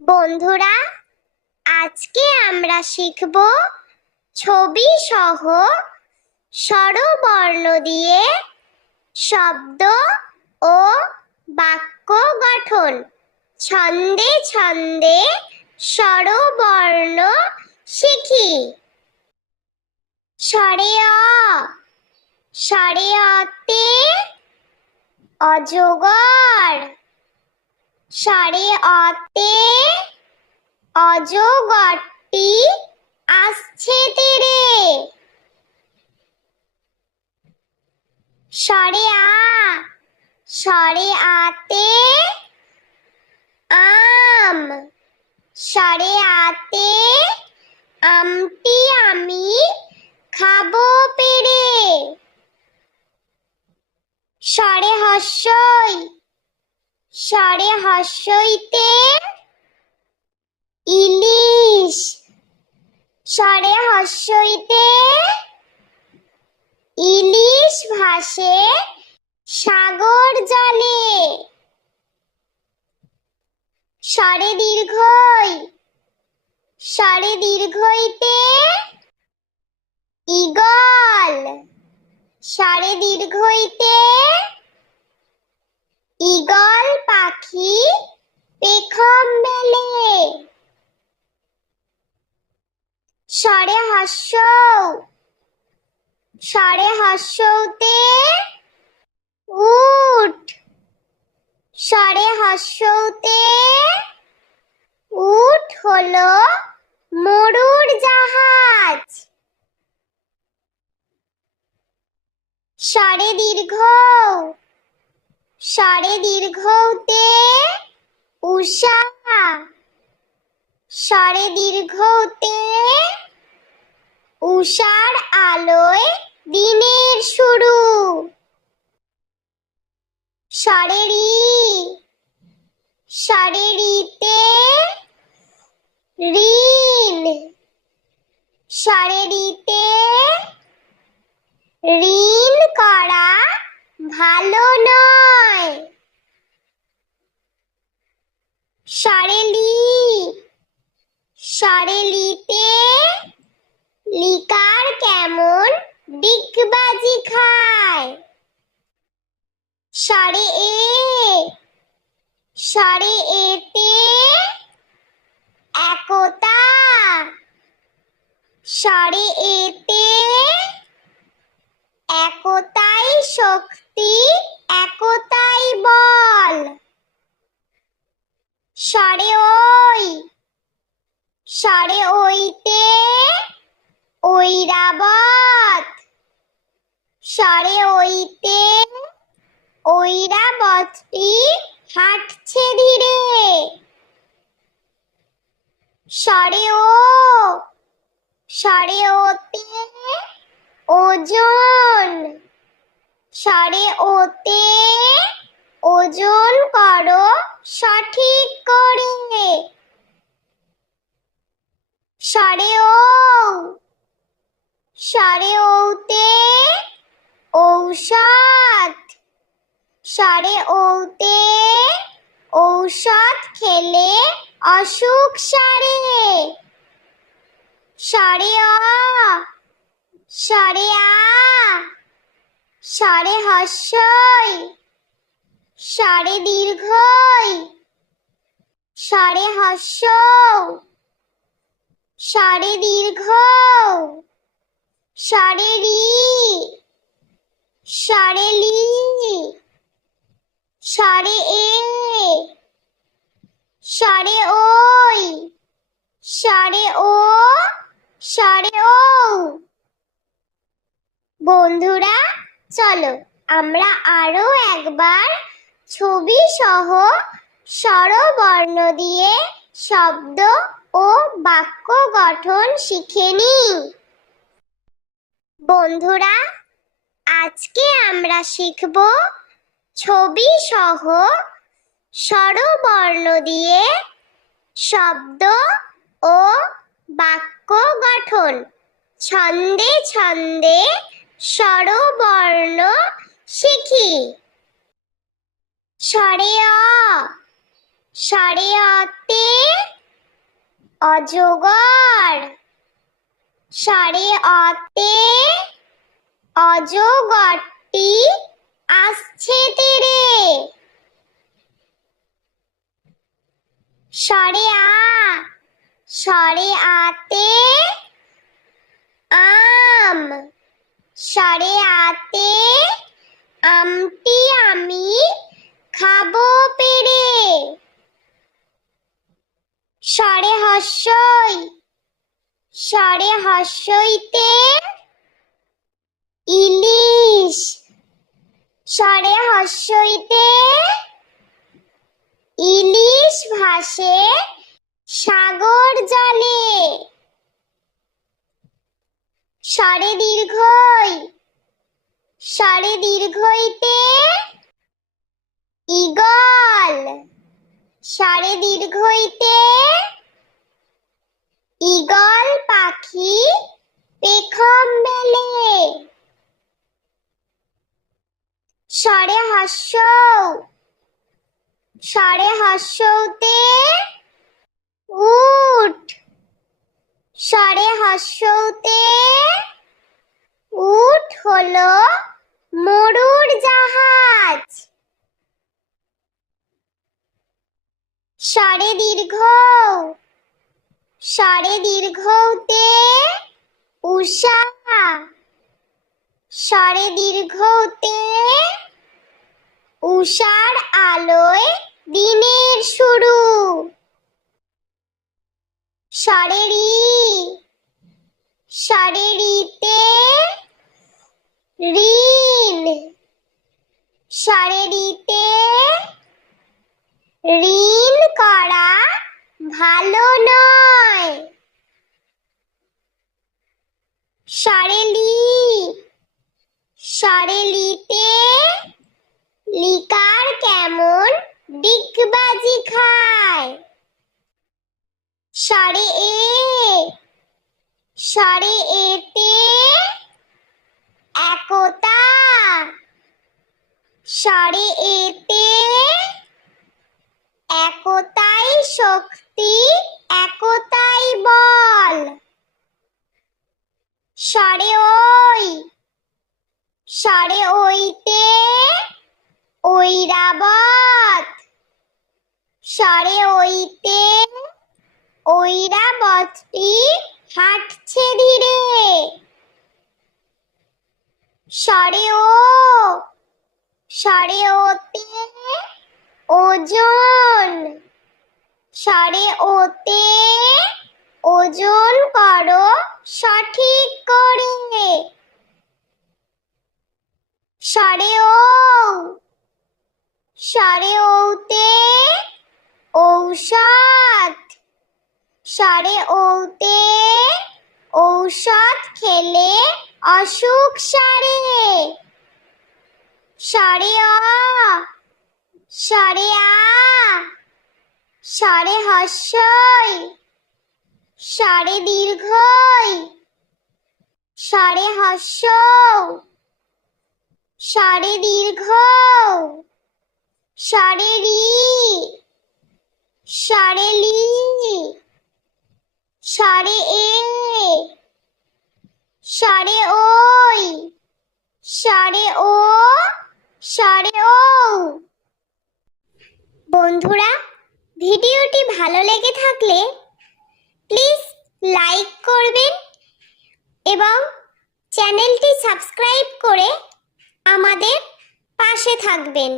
বন্ধুরা, আজকে আমরা শিখব ছবি সহ স্বরবর্ণ দিয়ে শব্দ ও বাক্য গঠন। ছন্দে ছন্দে স্বরবর্ণ শিখি। স্বরে অ, স্বরে অতে অজগর। স্বরে অতে অজগরটি আসছে তীরে। স্বরে আ, স্বরে আতে আম। স্বরে আতে আমটি আমি খাবো পেড়ে। স্বরে হস্যই, স্বরে হস্যইতে ইলিশ। স্বরে হস্যইতে ইলিশ ভাসে সাগর জলে। স্বরে দীর্ঘই, স্বরে দীর্ঘইতে ঈগল। স্বরে দীর্ঘইতে ঈগল পাখি পেখম মেলে। স্বরে হস্য, স্বরে হস্যতে উট। স্বরে হস্যতে উট হলো মরুর জাহাজ। স্বরে দীর্ঘ, স্বরে দীর্ঘতে উষা। স্বরে দীর্ঘতে উষার আলোয় দিনের শুরু। স্বরে রি, স্বরে রিতে ঋণ। স্বরে রিতে ঋণ করা ভালো নয়। স্বরে লি, স্বরে লিতে লিকার কেমন ডিগবাজি খায়। স্বরে এ, স্বরে এতে একতা। স্বরে এতে একতাই শক্তি, একতাই বল। স্বরে ওই, স্বরে ওইতে ঐরাবত। স্বরে ওইতে ঐরাবতটি হাঁটছে ধীরে। স্বরে ও, স্বরে ওতে ওজন। স্বরে ওতে ওজন করো সঠিক করে। স্বরে ও, স্বরে ওতে ঔষধ। স্বরে ওতে ঔষধ খেলে অসুখ সারে। স্বরে অ, স্বরে আ, স্বরে হস্যই, স্বরে দীর্ঘই। স্বরে হস্য, স্বরে দীর্ঘ। স্বরে রি, স্বরে লি। স্বরে এ, স্বরে ওই, স্বরে ও, স্বরে ও। বন্ধুরা, চলো আমরা আরো একবার ছবি সহ স্বরবর্ণ দিয়ে শব্দ ও বাক্য গঠন শিখে নিই। বন্ধুরা, আজকে আমরা শিখব ছবি সহ স্বরবর্ণ দিয়ে শব্দ ও বাক্য গঠন। ছন্দে ছন্দে স্বরবর্ণ শিখি। স্বরে অ, সরে অতে অজগর, সরে অতে অজগরটি আসছে তেরে। সরে সরে আতে আম, সরে আতে আমটি আমি খাবো পেরে। সরে হর্ষই, সরে হর্ষইতে ইলিশ, সরে হর্ষইতে ইলিশ ভাসে সাগর জলে। সরে দীর্ঘই, সরে দীর্ঘইতে ঈগল, সরে দীর্ঘইতে ঈগল পাখি পেখম মেলে। সরে হর্ষৌ, সরে হর্ষৌতে উট, সরে হর্ষৌতে উট হলো মরুর জাহাজ। সরে দীর্ঘ, সরে দীর্ঘতে উষা, সরে দীর্ঘতে উষার আলোয় দিনের শুরু। সরে রি, সরে রিতে ঋণ, সরে রিতে ঋণ করা ভালো নয়। সরে লি, সরে লিতে লিকার কেমন ডিগবাজি খায়। সরে এ, সরে এতে একতা, সরে এতে একতাই শক্তি, একতাই বল। সরে ওই, সরে ওইতে ঐরাবত, সরে ওইতে ঐরাবতটি হাঁটছে ধীরে। সরে ও, সরে ওতে ওজন, সরে ওতে ওজন করো সঠিক করে। সরে ও, সরে ওতে ঔষধ, সরে ওতে ঔষধ খেলে অসুখ সারে। সরে অ, সরে আ, সরে হর্ষই, সরে দীর্ঘই, সরে হর্ষৌ, সরে দীর্ঘ, সরে রি, সরে লি, সরে এ, সরে ওই, সরে ও, সরে ও। বন্ধুরা, ভিডিওটি ভালো লেগে থাকলে প্লিজ লাইক করবেন এবং চ্যানেলটি সাবস্ক্রাইব করে আমাদের পাশে থাকবেন।